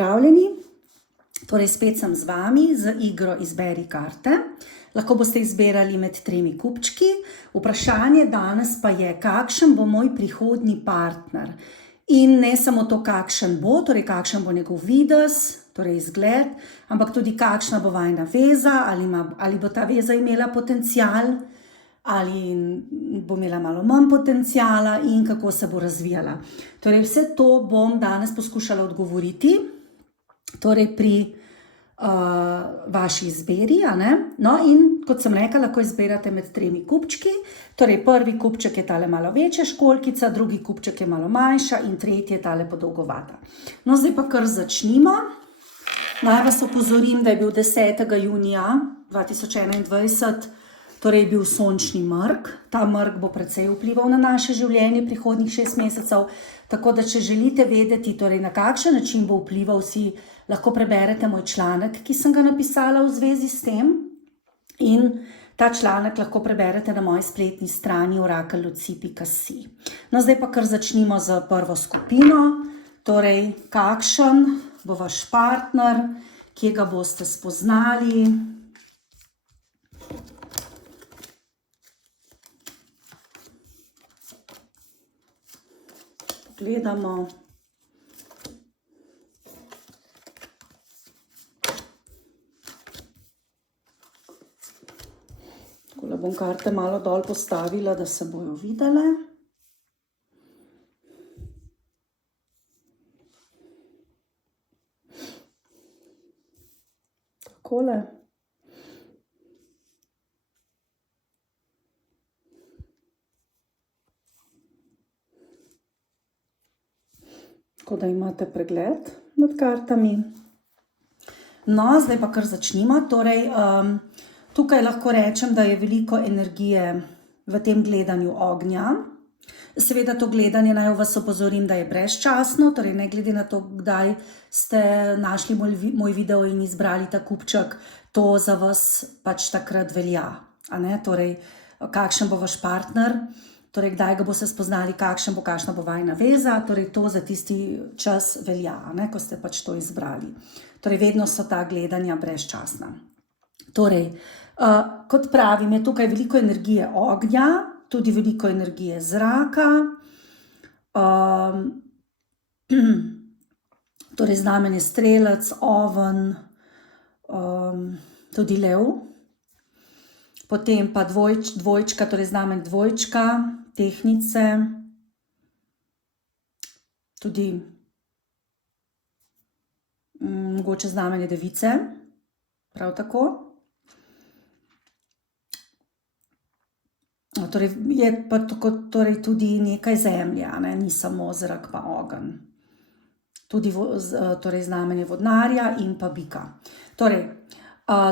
pozdravljeni. Torej, spet sem z vami z igro Izberi karte. Lahko boste izbirali med 3 kupčki. Vprašanje danes pa je, kakšen bo moj prihodnji partner. In ne samo to, kakšen bo, torej kakšen bo njegov videz, torej izgled, ampak tudi kakšna bo vajna veza, ali bo ta veza imela potencial, ali bo imela malo manj potenciala in kako se bo razvijala. Torej, vse to bom danes poskušala odgovoriti, torej pri vaši izbiri. No, in kot sem rekla, lahko izberate med 3 kupčki. Torej, prvi kupček je tale malo večja školjkica, drugi kupček je malo manjša in tretji je tale podolgovata. No, zdaj pa kar začnimo. Naj vas opozorim, da je bil 10. junija 2021, torej je bil sončni mrk. Ta mrk bo precej vplival na naše življenje prihodnjih 6 mesecev, tako da če želite vedeti, torej na kakšen način bo vplival, si lahko preberete moj članek, ki sem ga napisala v zvezi s tem. In ta članek lahko preberete na moji spletni strani orakelluci.si. No, zdaj pa kar začnimo z prvo skupino. Torej, kakšen bo vaš partner, kje ga boste spoznali. Gledamo. Takole bom karte malo dol postavila, da se bojo videle. Takole. Tako da imate pregled nad kartami. No, zdaj pa kar začnimo. Torej, tukaj lahko rečem, da je veliko energije v tem gledanju ognja. Seveda to gledanje, naj vas opozorim, da je brezčasno, torej ne glede na to, kdaj ste našli moj video in izbrali ta kupček, to za vas pač takrat velja. Torej, kakšen bo vaš partner, torej kdaj ga boste spoznali, kakšna bo vajna veza, torej to za tisti čas velja, ko ste pač to izbrali. Torej, vedno so ta gledanja brezčasna. Torej, kot pravim, je tukaj veliko energije ognja, tudi veliko energije zraka, torej znamenje strelec, oven, tudi lev, potem pa dvojčka, torej znamenje dvojčka, tehtnice, tudi mogoče znamenje device, prav tako. Torej, je pa torej tudi nekaj zemlje, ni samo zrak pa ogenj. Tudi torej znamenje vodnarja in pa bika. Torej,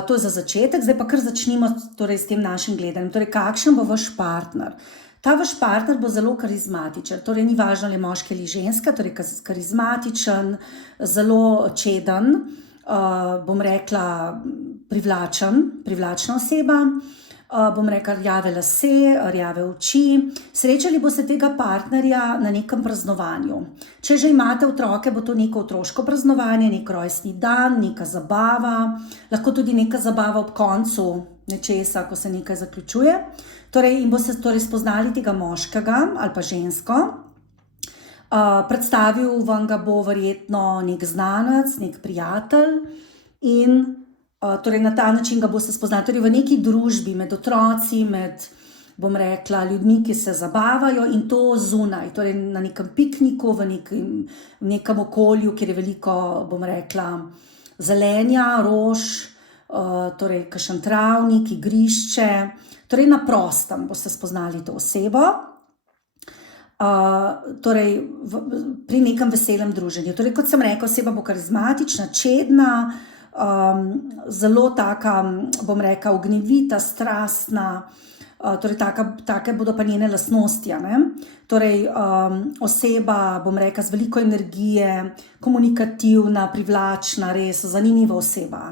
to je za začetek, zdaj pa kar začnimo torej s tem našim gledanjem. Torej, kakšen bo vaš partner? Ta vaš partner bo zelo karizmatičen, torej ni važno, ali je moški ali ženska, torej karizmatičen, zelo čeden, bom rekla privlačna oseba. Bom rekla rjave lase, rjave oči. Srečali boste tega partnerja na nekem praznovanju. Če že imate otroke, bo to neko otroško praznovanje, nek rojstni dan, neka zabava, lahko tudi neka zabava ob koncu nečesa, ko se nekaj zaključuje. Torej, in boste torej spoznali tega moškega ali pa žensko. Predstavil vam ga bo verjetno nek znanec, nek prijatelj in torej na ta način ga boste spoznali, torej v neki družbi, med otroci, med, bom rekla, ljudmi, ki se zabavajo in to zunaj, torej na nekem pikniku, v nekem okolju, kjer je veliko, bom rekla, zelenja, rož, torej kakšen travnik, igrišče, torej na prostem boste spoznali to osebo, torej pri nekem veselem druženju. Torej, kot sem rekla, oseba bo karizmatična, čedna, zelo taka, bom rekla, ognjevita, strastna, torej take bodo pa njene lastnosti. Torej, oseba, bom rekla, z veliko energije, komunikativna, privlačna, res zanimiva oseba.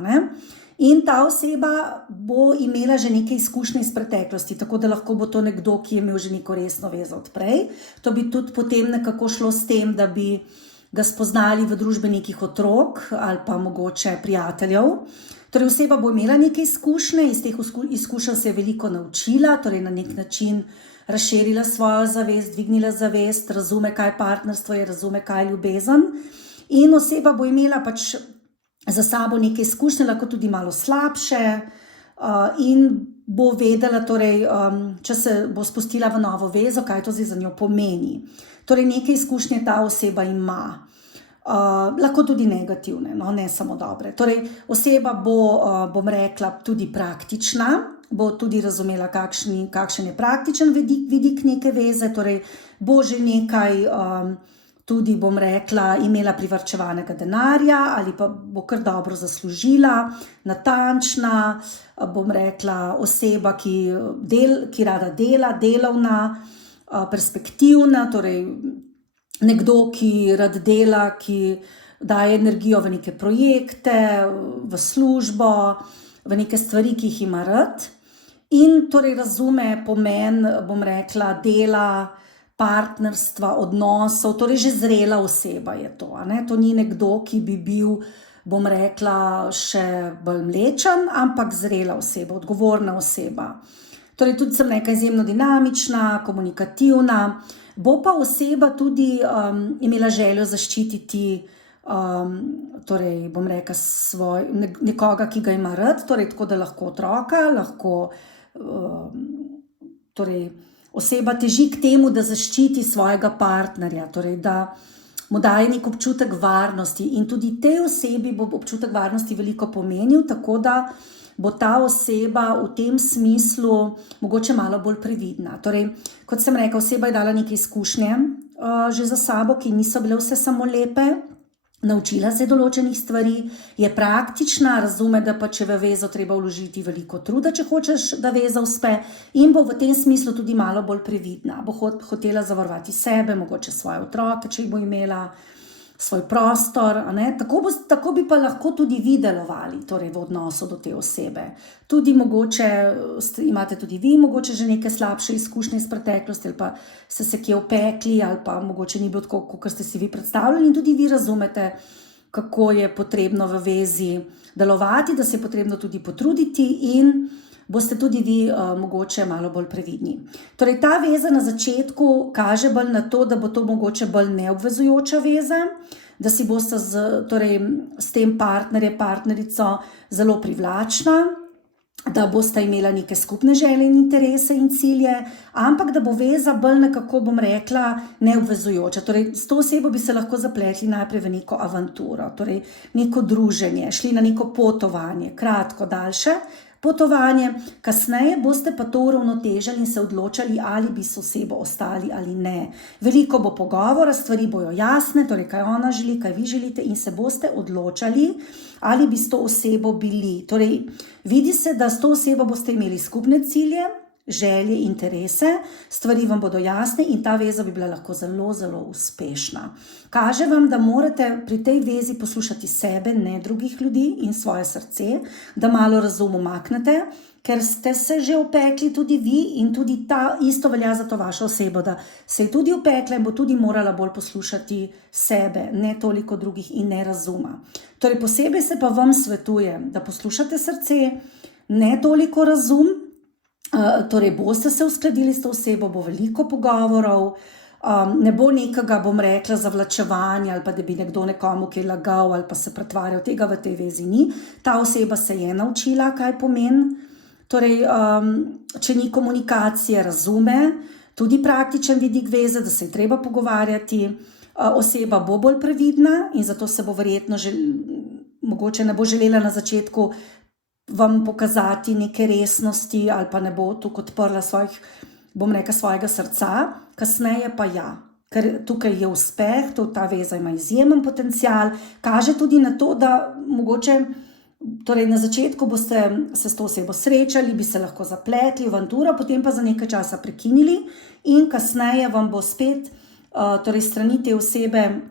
In ta oseba bo imela že neke izkušnje iz preteklosti, tako da lahko bo to nekdo, ki je imel že neko resno vezo od prej. To bi tudi potem nekako šlo s tem, da bi ga spoznali v družbi nekih otrok ali pa mogoče prijateljev. Torej oseba bo imela neke izkušnje, iz teh izkušenj se je veliko naučila, torej na nek način razširila svojo zavest, dvignila zavest, razume, kaj partnerstvo je, razume, kaj je ljubezen. In oseba bo imela pač za sabo neke izkušnje, lahko tudi malo slabše, in bo vedela, torej, če se bo spustila v novo vezo, kaj to zdaj za njo pomeni. Torej, neke izkušnje ta oseba ima. Lahko tudi negativne, no, ne samo dobre. Torej, oseba bo, bom rekla, tudi praktična, bo tudi razumela, kakšen je praktičen vidik neke veze, torej bo že nekaj, tudi, bom rekla, imela privarčevanega denarja ali pa bo kar dobro zaslužila, natančna, bom rekla, oseba, ki rada dela, delovna, perspektivna, torej nekdo, ki rad dela, ki daje energijo v neke projekte, v službo, v neke stvari, ki jih ima rad. In torej razume pomen, bom rekla, dela, partnerstva, odnosov, torej že zrela oseba je to, a ne? To ni nekdo, ki bi bil, bom rekla, še bolj mlečen, ampak zrela oseba, odgovorna oseba. Torej tudi sem neka izjemno dinamična, komunikativna, bo pa oseba tudi imela željo zaščititi, torej bom rekla, nekoga, ki ga ima rad, torej tako, da lahko otroka, lahko, torej oseba teži k temu, da zaščiti svojega partnerja, torej da mu daje nek občutek varnosti, in tudi tej osebi bo občutek varnosti veliko pomenil, tako da bo ta oseba v tem smislu mogoče malo bolj previdna. Torej, kot sem rekla, oseba je dala neke izkušnje že za sabo, ki niso bile vse samo lepe, naučila se določenih stvari, je praktična, razume, da pa če v vezo treba vložiti veliko truda, če hočeš, da veza uspe, in bo v tem smislu tudi malo bolj previdna. Bo hotela zavarovati sebe, mogoče svoje otroke, če jih bo imela, svoj prostor, a ne? Tako bi pa lahko tudi vi delovali, torej v odnosu do te osebe. Tudi mogoče imate tudi vi mogoče že neke slabše izkušnje iz preteklosti, ali pa ste se kje opekli, ali pa mogoče ni bilo tako, kot ste si vi predstavljali, in tudi vi razumete, kako je potrebno v vezi delovati, da se je potrebno tudi potruditi, in boste tudi vi mogoče malo bolj previdni. Torej, ta veza na začetku kaže bolj na to, da bo to mogoče bolj neobvezujoča veza, da si boste s tem partnerjem, partnerico zelo privlačna, da boste imela neke skupne želje in interese in cilje, ampak da bo veza bolj nekako, bom rekla, neobvezujoča. Torej, s to osebo bi se lahko zapletli najprej v neko avanturo, torej neko druženje, šli na neko potovanje, kratko, daljše potovanje, kasneje boste pa to uravnotežili in se odločali, ali bi s osebo ostali ali ne. Veliko bo pogovora, stvari bojo jasne, torej kaj ona želi, kaj vi želite, in se boste odločali, ali bi s to osebo bili. Torej, vidi se, da s to osebo boste imeli skupne cilje, želje, interese, stvari vam bodo jasne in ta veza bi bila lahko zelo, zelo uspešna. Kaže vam, da morate pri tej vezi poslušati sebe, ne drugih ljudi, in svoje srce, da malo razum umaknete, ker ste se že opekli tudi vi, in tudi isto velja za to vašo osebo, da se je tudi opekla in bo tudi morala bolj poslušati sebe, ne toliko drugih in ne razuma. Torej, posebej se pa vam svetujem, da poslušate srce, ne toliko razum. Torej, boste se uskladili s to osebo, bo veliko pogovorov, ne bo nekega, bom rekla, zavlačevanja, ali pa da bi nekdo nekomu kaj lagal ali pa se pretvarjal, tega v tej vezi ni. Ta oseba se je naučila, kaj pomeni. Torej, če ni komunikacije, razume tudi praktičen vidik veze, da se je treba pogovarjati. Oseba bo bolj previdna in zato se bo verjetno mogoče ne bo želela na začetku vam pokazati neke resnosti, ali pa ne bo tukaj odprla svojega srca, kasneje pa ja. Ker tukaj je uspeh, ta veza ima izjemen potencial, kaže tudi na to, da mogoče, torej na začetku boste se s to osebo srečali, bi se lahko zapletli v avanturo, potem pa za nekaj časa prekinili in kasneje vam bo spet, torej strani te osebe,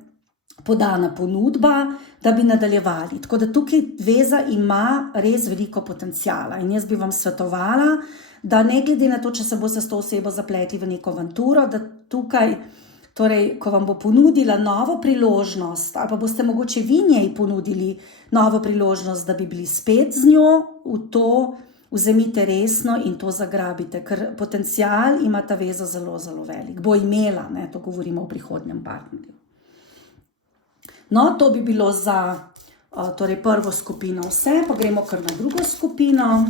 podana ponudba, da bi nadaljevali. Tako da tukaj veza ima res veliko potenciala in jaz bi vam svetovala, da ne glede na to, če se boste s to osebo zapletli v neko avanturo, da tukaj Torej, ko vam bo ponudila novo priložnost, ali pa boste mogoče vi njej ponudili novo priložnost, da bi bili spet z njo, v to vzemite resno in to zagrabite, ker potencial ima ta veza zelo, zelo velik. Bo imela, ne, to govorimo o prihodnjem partnerju. No, to bi bilo za torej prvo skupino vse, pa gremo kar na drugo skupino.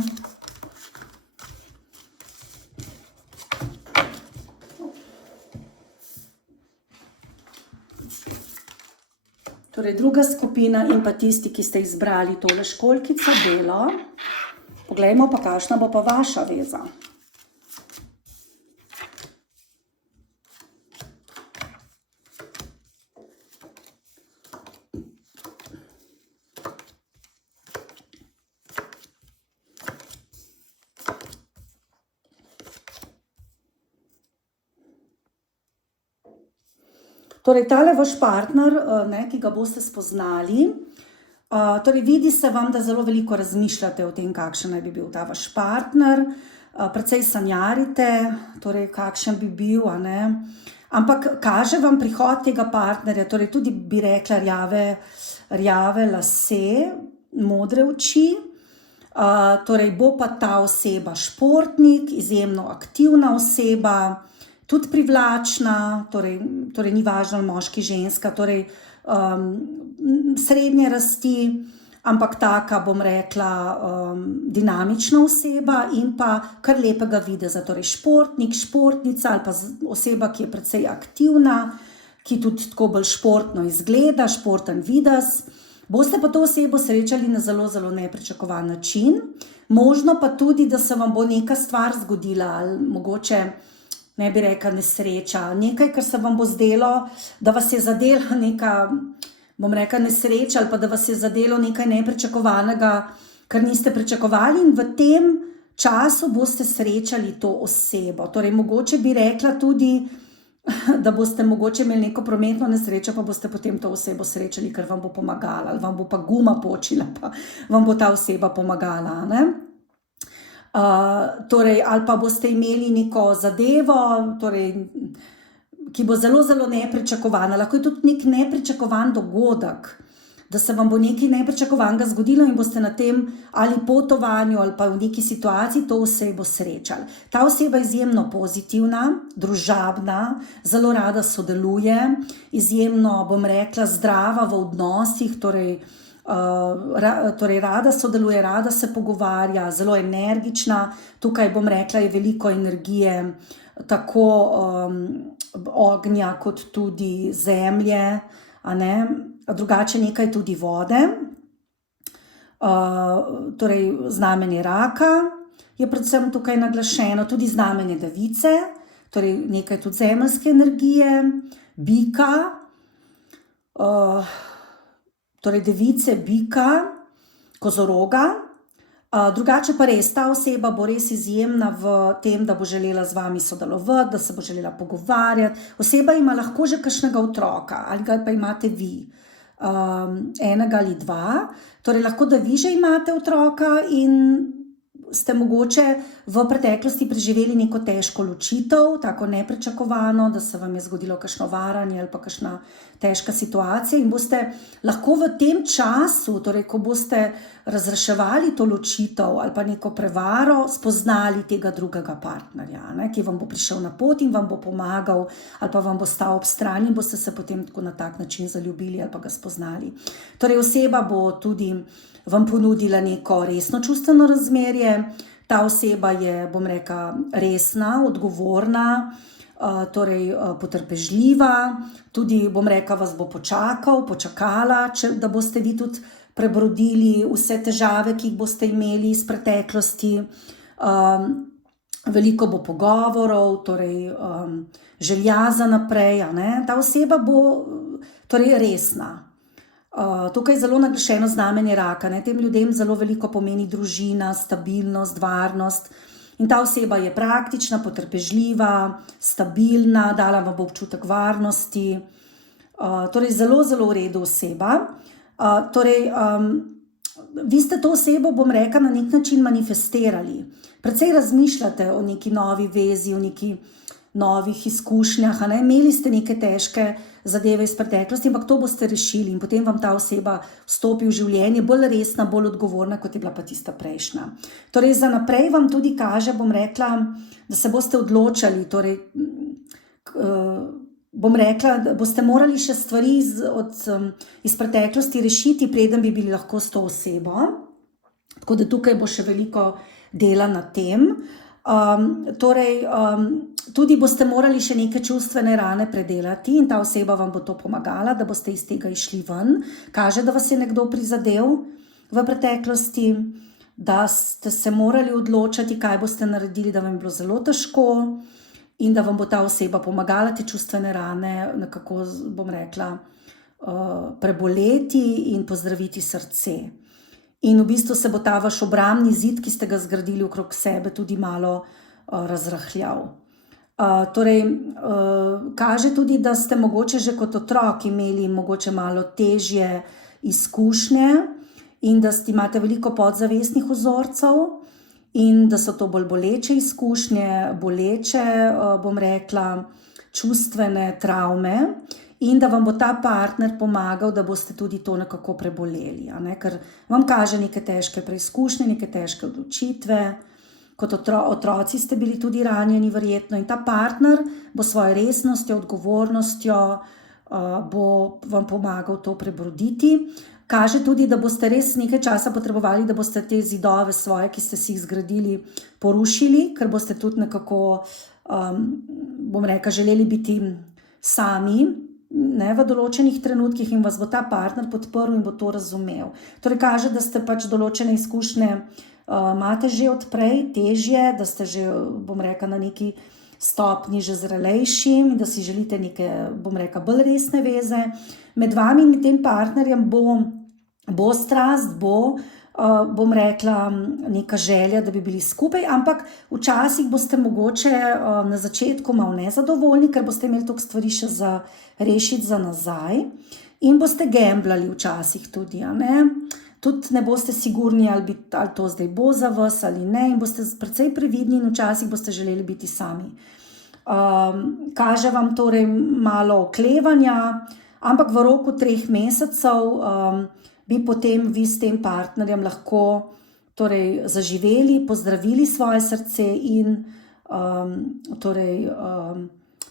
Torej, druga skupina in pa tisti, ki ste izbrali tole školjkico, belo. Poglejmo pa, kakšna bo pa vaša veza. Torej, tale vaš partner, ki ga boste spoznali, torej vidi se vam, da zelo veliko razmišljate o tem, kakšen naj bi bil ta vaš partner, precej sanjarite, torej kakšen bi bil, ampak kaže vam prihod tega partnerja, torej tudi bi rekla rjave lase, modre oči, torej bo pa ta oseba športnik, izjemno aktivna oseba, tudi privlačna, torej ni važno moški, ženska, torej srednje rasti, ampak taka, bom rekla, dinamična oseba in pa kar lepega videza, torej športnik, športnica ali pa oseba, ki je precej aktivna, ki tudi tako bolj športno izgleda, športen videz. Boste pa to osebo srečali na zelo, zelo nepričakovan način, možno pa tudi, da se vam bo neka stvar zgodila ali mogoče ne bi rekla nesreča, nekaj, kar se vam bo zdelo, da vas je zadela neka, bom rekla, nesreča ali pa da vas je zadelo nekaj nepričakovanega, kar niste pričakovali in v tem času boste srečali to osebo. Torej, mogoče bi rekla tudi, da boste mogoče imeli neko prometno nesrečo, pa boste potem to osebo srečali, ker vam bo pomagala, ali vam bo pa guma počila, pa vam bo ta oseba pomagala, ne? Torej, ali pa boste imeli neko zadevo, torej, ki bo zelo, zelo nepričakovana. Lahko je tudi nek nepričakovan dogodek, da se vam bo nekaj nepričakovanega zgodilo in boste na tem ali potovanju ali pa v neki situaciji to osebo srečali. Ta oseba je izjemno pozitivna, družabna, zelo rada sodeluje, izjemno, bom rekla, zdrava v odnosih, torej rada sodeluje, rada se pogovarja, zelo energična. Tukaj, bom rekla, je veliko energije, tako ognja kot tudi zemlje, drugače nekaj tudi vode. Torej, znamenje raka je predvsem tukaj naglašeno, tudi znamenje device, torej nekaj tudi zemeljske energije, bika, torej device, bika, kozoroga. Drugače pa res, ta oseba bo res izjemna v tem, da bo želela z vami sodelovati, da se bo želela pogovarjati. Oseba ima lahko že kakšnega otroka, ali ga pa imate vi, enega ali dva. Torej lahko, da vi že imate otroka in ste mogoče v preteklosti preživeli neko težko ločitev, tako nepričakovano, da se vam je zgodilo kakšno varanje ali pa kakšna težka situacija in boste lahko v tem času, torej ko boste razreševali to ločitev ali pa neko prevaro, spoznali tega drugega partnerja, ki vam bo prišel na pot in vam bo pomagal ali pa vam bo stal ob strani in boste se potem tako na tak način zaljubili ali pa ga spoznali. Torej oseba bo tudi vam ponudila neko resno čustveno razmerje. Ta oseba je, bom rekla, resna, odgovorna, torej potrpežljiva, tudi, bom rekla, vas bo počakala, da boste vi tudi prebrodili vse težave, ki jih boste imeli iz preteklosti. Veliko bo pogovorov, torej želja za naprej, Ta oseba bo torej resna. Tukaj je zelo naglašeno znamenje raka, Tem ljudem zelo veliko pomeni družina, stabilnost, varnost. In ta oseba je praktična, potrpežljiva, stabilna, dala vam bo občutek varnosti. Torej zelo, zelo v redu oseba. Torej, vi ste to osebo, bom rekla, na nek način manifestirali. Precej razmišljate o neki novi vezi, o neki novih izkušnjah, a ne, imeli ste neke težke zadeve iz preteklosti, ampak to boste rešili in potem vam ta oseba vstopi v življenje bolj resna, bolj odgovorna, kot je bila pa tista prejšnja. Torej, za naprej vam tudi kaže, bom rekla, da se boste odločali, torej, bom rekla, da boste morali še stvari iz preteklosti rešiti, preden bi bili lahko s to osebo. Tako da tukaj bo še veliko dela na tem. Torej, tudi boste morali še neke čustvene rane predelati in ta oseba vam bo to pomagala, da boste iz tega išli ven. Kaže, da vas je nekdo prizadel v preteklosti, da ste se morali odločati, kaj boste naredili, da vam je bilo zelo težko in da vam bo ta oseba pomagala te čustvene rane nekako, bom rekla, preboleti in pozdraviti srce. In v bistvu se bo ta vaš obrambni zid, ki ste ga zgradili okrog sebe, tudi malo razrahljal. Torej, kaže tudi, da ste mogoče že kot otrok imeli mogoče malo težje izkušnje in da imate veliko podzavestnih vzorcev in da so to bolj boleče izkušnje, boleče, bom rekla, čustvene travme. In da vam bo ta partner pomagal, da boste tudi to nekako preboleli, a ne? Ker vam kaže neke težke preizkušnje, neke težke odločitve, kot otroci ste bili tudi ranjeni verjetno in ta partner bo svojo resnostjo, odgovornostjo bo vam pomagal to prebroditi. Kaže tudi, da boste res nekaj časa potrebovali, da boste te zidove svoje, ki ste si jih zgradili, porušili, ker boste tudi nekako, bom rekla, želeli biti sami, ne, v določenih trenutkih in vas bo ta partner podprl in bo to razumel. Torej, kaže, da ste pač določene izkušnje imate že odprej, težje, da ste že, bom rekla, na neki stopnji že zrelejši in da si želite neke, bom rekla, bolj resne veze. Med vami in tem partnerjem bo strast, bom rekla, neka želja, da bi bili skupaj, ampak včasih boste mogoče na začetku malo nezadovoljni, ker boste imeli toliko stvari še za rešiti za nazaj in boste gamblali včasih tudi, a ne? Tudi ne boste sigurni, ali to zdaj bo za vas ali ne in boste precej previdni in včasih boste želeli biti sami. Kaže vam torej malo oklevanja, ampak v roku 3 mesecev bi potem vi s tem partnerjem lahko torej zaživeli, pozdravili svoje srce in torej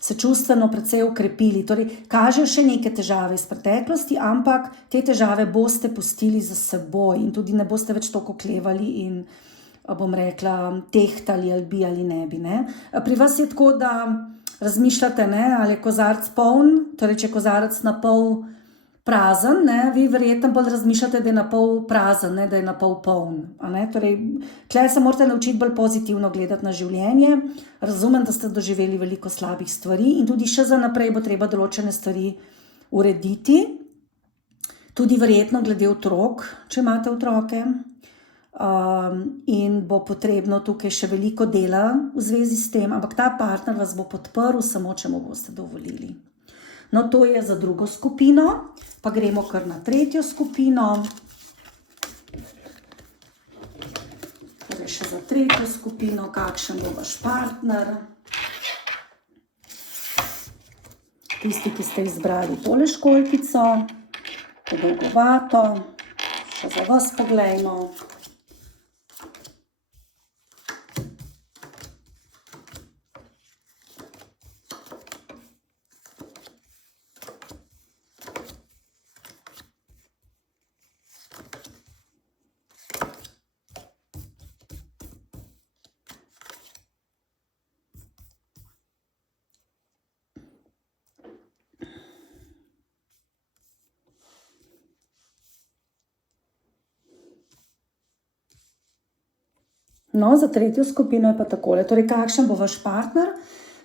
se čustveno precej ukrepili. Torej, kažejo še neke težave iz preteklosti, ampak te težave boste pustili za seboj in tudi ne boste več toliko oklevali in, bom rekla, tehtali ali bi ali ne bi, ne. Pri vas je tako, da razmišljate, ne, ali je kozarec poln, torej, če je kozarec na pol prazen, ne, vi verjetno bolj razmišljate, da je na pol prazen, ne, da je na pol poln, a ne, torej, tukaj se morate naučiti bolj pozitivno gledati na življenje. Razumem, da ste doživeli veliko slabih stvari in tudi še za naprej bo treba določene stvari urediti, tudi verjetno glede otrok, če imate otroke, in bo potrebno tukaj še veliko dela v zvezi s tem, ampak ta partner vas bo podprl, samo če mu boste dovolili. No, to je za drugo skupino, pa gremo kar na tretjo skupino. Torej še za tretjo skupino, kakšen bo vaš partner. Tisti, ki ste izbrali tole školjkico, podolgovato, še za vas poglejmo. No, za tretjo skupino je pa takole. Torej, kakšen bo vaš partner?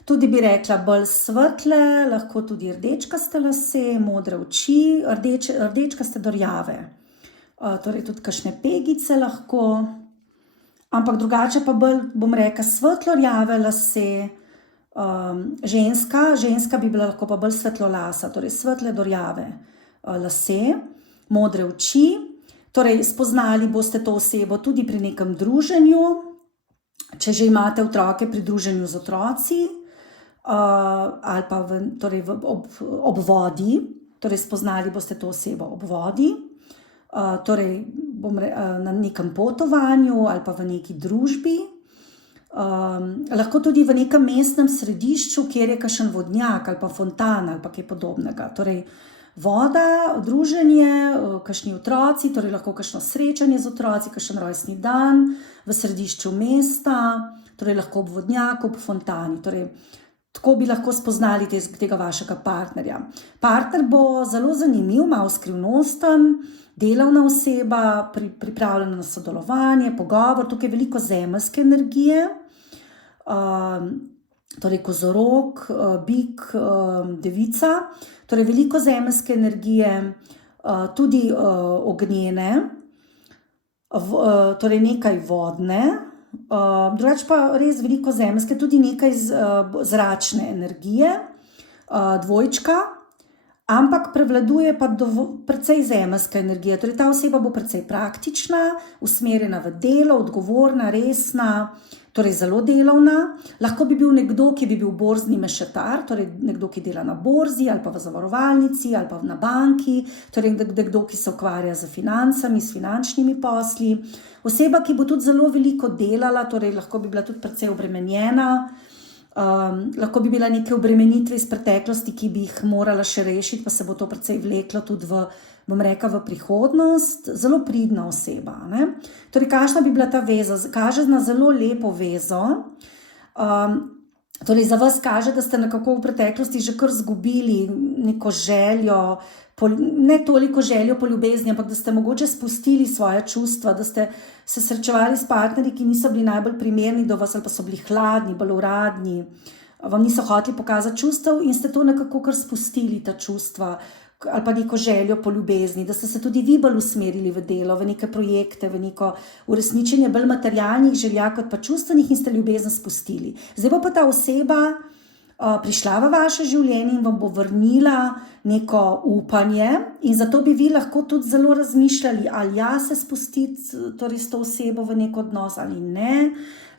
Tudi bi rekla bolj svetle, lahko tudi rdečkaste lase, modre oči, rdečkaste do rjave. Torej, tudi kakšne pegice lahko. Ampak drugače pa bolj, bom rekla, svetlo rjave lase. Ženska bi bila lahko pa bolj svetlolasa, torej svetle do rjave lase, modre oči. Torej, spoznali boste to osebo tudi pri nekem druženju, če že imate otroke, pri druženju z otroci. ali pa torej ob vodi, torej spoznali boste to osebo ob vodi, torej na nekem potovanju ali pa v neki družbi. Lahko tudi v nekem mestnem središču, kjer je kakšen vodnjak ali pa fontana ali pa kaj podobnega. Torej voda, druženje, kakšni otroci, torej lahko kakšno srečanje z otroci, kakšen rojstni dan v središču mesta, torej lahko ob vodnjaku, ob fontani. Torej, tako bi lahko spoznali tega vašega partnerja. Partner bo zelo zanimiv, malo skrivnosten, delavna oseba, pripravljena na sodelovanje, pogovor, tukaj je veliko zemeljske energije, torej kozorog, bik, devica, torej veliko zemeljske energije, tudi ognjene, torej nekaj vodne, drugače pa res veliko zemeljske, tudi nekaj zračne energije, dvojčka, ampak prevladuje pa precej zemeljska energija. Torej ta oseba bo precej praktična, usmerjena v delo, odgovorna, resna, torej zelo delovna. Lahko bi bil nekdo, ki bi bil borzni mešetar, torej nekdo, ki dela na borzi ali pa v zavarovalnici ali pa na banki, torej nekdo, ki se ukvarja z financami, s finančnimi posli. Oseba, ki bo tudi zelo veliko delala, torej lahko bi bila tudi precej obremenjena, lahko bi bila neke obremenitve iz preteklosti, ki bi jih morala še rešiti, pa se bo to precej vleklo tudi v prihodnost. Zelo pridna oseba, ne? Torej, kakšna bi bila ta veza? Kaže na zelo lepo vezo. Torej, za vas kaže, da ste nekako v preteklosti že kar izgubili neko željo, ne toliko željo po ljubezni, ampak da ste mogoče spustili svoje čustva, da ste se srečevali s partnerji, ki niso bili najbolj primerni do vas ali pa so bili hladni, bolj uradni, vam niso hoteli pokazati čustev in ste to nekako kar spustili, ta čustva ali pa neko željo po ljubezni, da ste se tudi vi bolj usmerili v delo, v neke projekte, v neko uresničenje bolj materialnih želja kot pa čustvenih in ste ljubezen spustili. Zdaj bo pa ta oseba prišla v vaše življenje in vam bo vrnila neko upanje in zato bi vi lahko tudi zelo razmišljali, ali ja se spustiti torej s to osebo v nek odnos ali ne.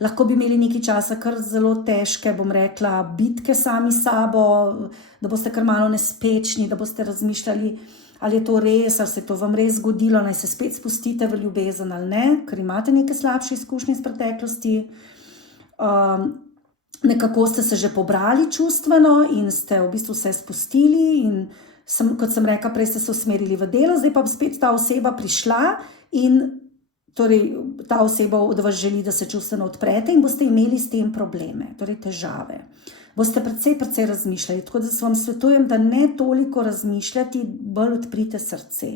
Lahko bi imeli nekaj časa kar zelo težke, bom rekla, bitke sami sabo, da boste kar malo nespečni, da boste razmišljali, ali je to res, ali se je to vam res zgodilo, naj se spet spustite v ljubezen ali ne, ker imate neke slabše izkušnje iz preteklosti. Nekako ste se že pobrali čustveno in ste v bistvu vse spustili in kot sem rekla, prej ste se usmerili v delo, zdaj pa spet ta oseba prišla in torej ta oseba od vas želi, da se čustveno odprete in boste imeli s tem probleme, torej težave. Boste precej razmišljali, tako da se vam svetujem, da ne toliko razmišljati, bolj odprite srce.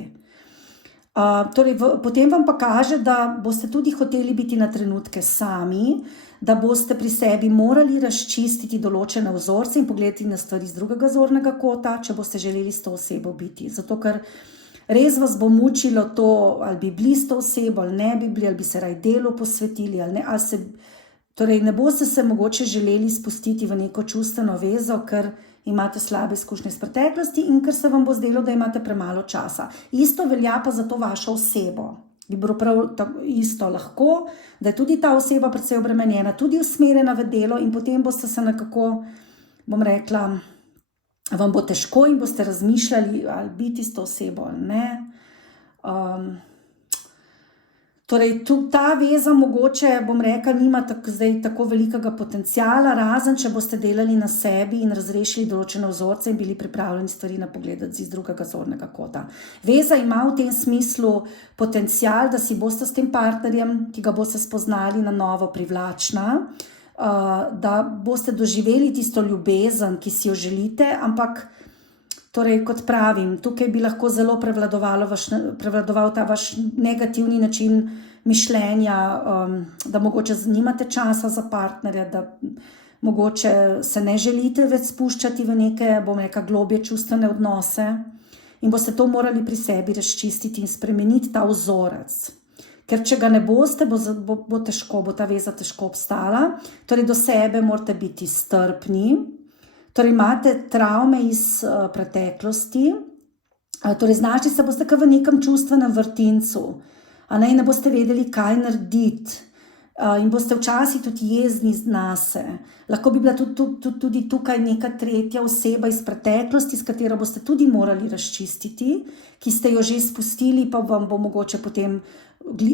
Torej, potem vam pa kaže, da boste tudi hoteli biti na trenutke sami, da boste pri sebi morali razčistiti določene vzorce in pogledati na stvari z drugega zornega kota, če boste želeli s to osebo biti. Zato, ker res vas bo mučilo to, ali bi bili s to osebo, ali ne bi bili, ali bi se raj delu posvetili, ali ne. Torej, ne boste se mogoče želeli spustiti v neko čustveno vezo, ker imate slabe izkušnje iz preteklosti in ker se vam bo zdelo, da imate premalo časa. Isto velja pa za to vašo osebo. Bi bilo prav isto lahko, da je tudi ta oseba precej obremenjena, tudi usmerjena v delo in potem boste se nekako, bom rekla, vam bo težko in boste razmišljali, ali biti s to osebo ali ne. Torej, ta veza mogoče, bom rekla, nima zdaj tako velikega potenciala, razen če boste delali na sebi in razrešili določene vzorce in bili pripravljeni stvari napogledati iz drugega zornega kota. Veza ima v tem smislu potencial, da si boste s tem partnerjem, ki ga boste spoznali na novo, privlačna, da boste doživeli tisto ljubezen, ki si jo želite, ampak torej, kot pravim, tukaj bi lahko zelo prevladoval ta vaš negativni način mišljenja, da mogoče nimate časa za partnerja, da mogoče se ne želite več spuščati v neke, bom rekla, globje čustvene odnose in boste to morali pri sebi razčistiti in spremeniti ta vzorec. Ker če ga ne boste, bo težko, bo ta veza težko obstala. Torej, do sebe morate biti strpni. Torej, imate travme iz preteklosti, torej znašli se boste kar v nekem čustvenem vrtincu, ne boste vedeli, kaj narediti. in boste včasih tudi jezni nase. Lahko bi bila tudi tukaj neka tretja oseba iz preteklosti, s katero boste tudi morali razčistiti, ki ste jo že spustili, pa vam bo mogoče potem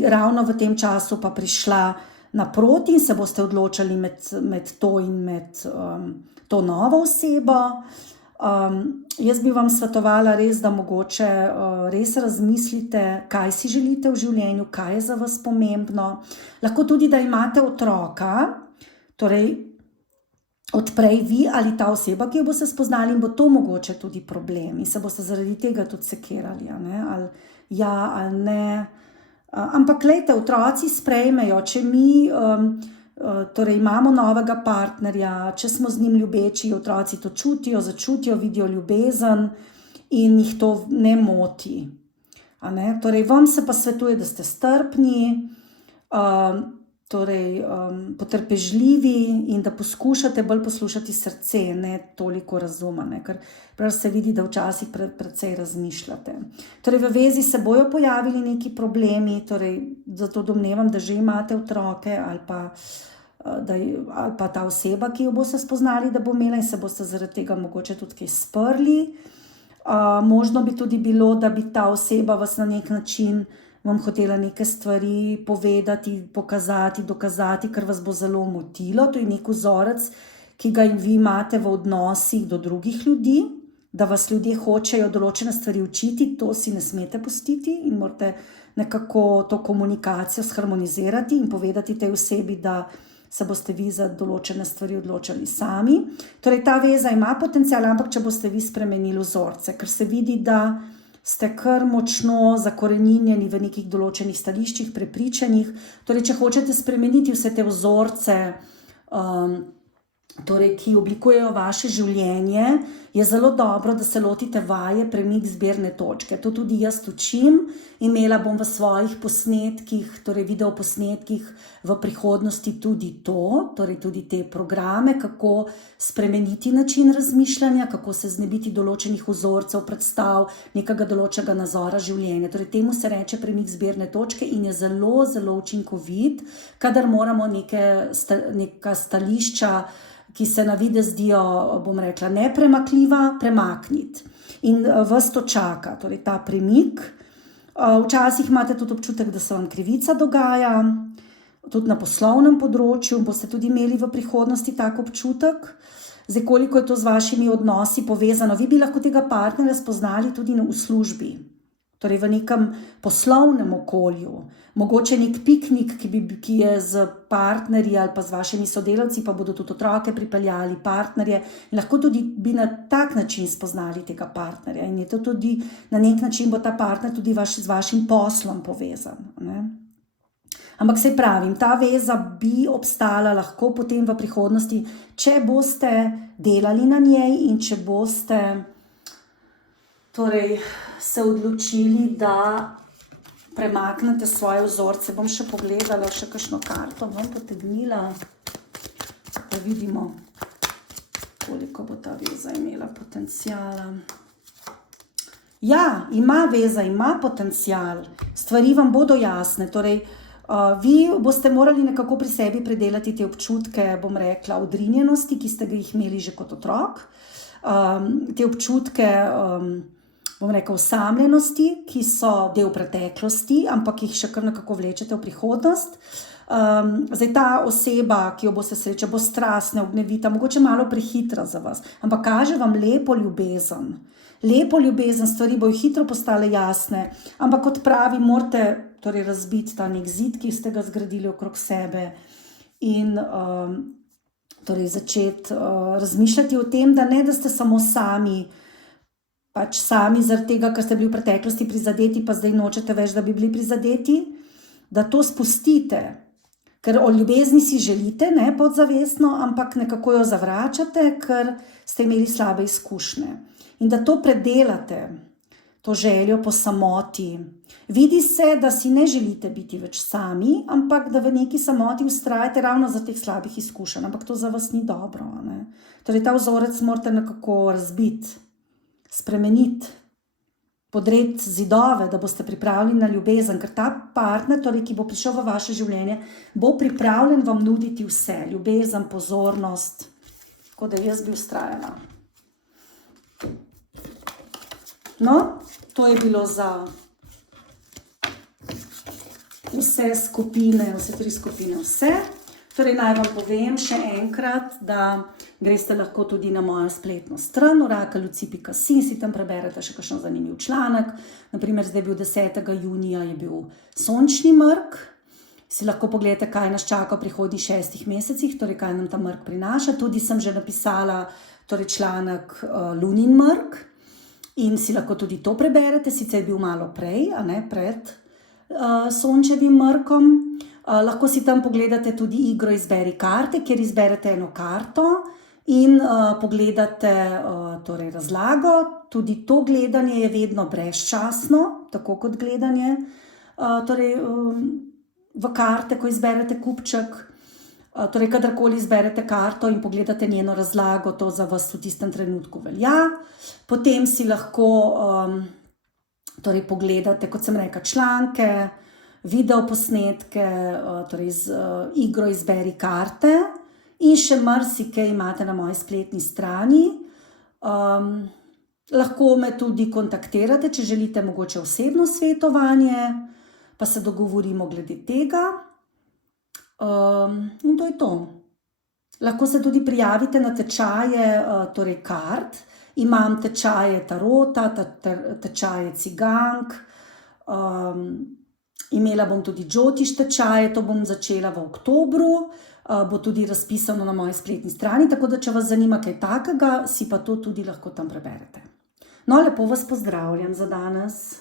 ravno v tem času pa prišla naproti in se boste odločali med to in med to novo osebo. Jaz bi vam svetovala res, da mogoče res razmislite, kaj si želite v življenju, kaj je za vas pomembno. Lahko tudi, da imate otroka, torej odprej vi ali ta oseba, ki jo boste spoznali, in bo to mogoče tudi problem in se boste zaradi tega tudi sekirali, ali ja ali ne. Ampak glejte, otroci sprejmejo, če mi torej imamo novega partnerja, če smo z njim ljubeči, otroci to čutijo, začutijo, vidijo ljubezen in jih to ne moti. Torej, vam se pa svetuje, da ste strpni, torej potrpežljivi in da poskušate bolj poslušati srce, ne toliko razuma, ker se vidi, da včasih precej razmišljate. Torej, v vezi se bojo pojavili neki problemi, torej zato domnevam, da že imate otroke ali pa ta oseba, ki jo boste spoznali, da bo imela in se boste zaradi tega mogoče tudi kaj sprli. Možno bi tudi bilo, da bi ta oseba vas na nek način vam hotela neke stvari povedati, pokazati, dokazati, ker vas bo zelo motilo. To je nek vzorec, ki ga vi imate v odnosih do drugih ljudi, da vas ljudje hočejo določene stvari učiti, to si ne smete pustiti in morate nekako to komunikacijo sharmonizirati in povedati tej osebi, da se boste vi za določene stvari odločali sami. Torej, ta veza ima potencial, ampak če boste vi spremenili vzorce, ker se vidi, da ste kar močno zakoreninjeni v nekih določenih stališčih, prepričanjih. Torej, če hočete spremeniti vse te vzorce, torej, ki oblikujejo vaše življenje, je zelo dobro, da se lotite vaje premik zbirne točke. To tudi jaz učim. Imela bom v svojih posnetkih, torej videoposnetkih v prihodnosti tudi to, torej tudi te programe, kako spremeniti način razmišljanja, kako se znebiti določenih vzorcev, predstav, nekega določenega nazora življenja. Torej, temu se reče premik zbirne točke in je zelo, zelo učinkovit, kadar moramo neka stališča, ki se na videz zdijo, bom rekla, nepremakljiva, premakniti. In vas to čaka, torej ta premik. Včasih imate tudi občutek, da se vam krivica dogaja, tudi na poslovnem področju, boste tudi imeli v prihodnosti tak občutek. Zdaj, koliko je to z vašimi odnosi povezano? Vi bi lahko tega partnerja spoznali tudi v službi, torej v nekem poslovnem okolju. Mogoče nek piknik, ki je z partnerji ali pa z vašimi sodelavci, pa bodo tudi otroke pripeljali, partnerje. In lahko tudi bi na tak način spoznali tega partnerja. In je to tudi, na nek način bo ta partner tudi z vašim poslom povezan. Ampak saj pravim, ta veza bi obstala lahko potem v prihodnosti, če boste delali na njej in če boste torej se odločili, da premaknete svoje vzorce. Bom še pogledala, še kakšno karto bom potegnila, da vidimo, koliko bo ta veza imela potencijala. Ja, ima veza, ima potencijal. Stvari vam bodo jasne. Torej, vi boste morali nekako pri sebi predelati te občutke, bom rekla, odrinjenosti, ki ste jih imeli že kot otrok. Te občutke, bom rekel, osamljenosti, ki so del preteklosti, ampak jih še kar nekako vlečete v prihodnost. Zdaj, ta oseba, ki jo boste srečali, bo strastna, ognjevita, mogoče malo prehitra za vas, ampak kaže vam lepo ljubezen. Lepo ljubezen, stvari bojo hitro postale jasne, ampak kot pravi, morate torej razbiti ta nek zid, ki ste ga zgradili okrog sebe in torej začeti razmišljati o tem, da ne, da ste samo sami, pač sami zaradi tega, ker ste bili v preteklosti prizadeti, pa zdaj nočete več, da bi bili prizadeti, da to spustite. Ker o ljubezni si želite, ne podzavestno, ampak nekako jo zavračate, ker ste imeli slabe izkušnje. In da to predelate, to željo po samoti. Vidi se, da si ne želite biti več sami, ampak da v neki samoti vztrajate ravno za teh slabih izkušenj. Ampak to za vas ni dobro. Torej, ta vzorec morate nekako razbiti, spremeniti. podreti zidove, da boste pripravljeni na ljubezen, ker ta partner, torej, ki bo prišel v vaše življenje, bo pripravljen vam nuditi vse, ljubezen, pozornost, tako da jaz bi vztrajala. No, to je bilo za vse skupine, vse 3 skupine, vse. Torej, naj vam povem še enkrat, da greste lahko tudi na mojo spletno stran orakelluci.si in si tam preberete še kakšen zanimiv članek. Naprimer, zdaj je bil 10. junija, je bil sončni mrk. Si lahko pogledate, kaj nas čaka v prihodnjih 6 mesecih, torej kaj nam ta mrk prinaša. Tudi sem že napisala torej, članek Lunin mrk in si lahko tudi to preberete, sicer je bil malo prej, a ne pred sončevim mrkom. Lahko si tam pogledate tudi igro Izberi karte, kjer izberete eno karto in pogledate torej, razlago. Tudi to gledanje je vedno brezčasno, tako kot gledanje torej, v karte, ko izberete kupček. Torej, kadarkoli izberete karto in pogledate njeno razlago, to za vas v tistem trenutku velja. Potem si lahko torej, pogledate, kot sem rekla, članke, videoposnetke, torej z igro Izberi karte in še marsikaj imate na moji spletni strani. Lahko me tudi kontaktirate, če želite mogoče osebno svetovanje, pa se dogovorimo glede tega. In to je to. Lahko se tudi prijavite na tečaje torej kart. Imam tečaje tarota, tečaje cigank, imela bom tudi džotiš tečaje, to bom začela v oktobru, bo tudi razpisano na moji spletni strani, tako da če vas zanima kaj takega, si pa to tudi lahko tam preberete. No, lepo vas pozdravljam za danes.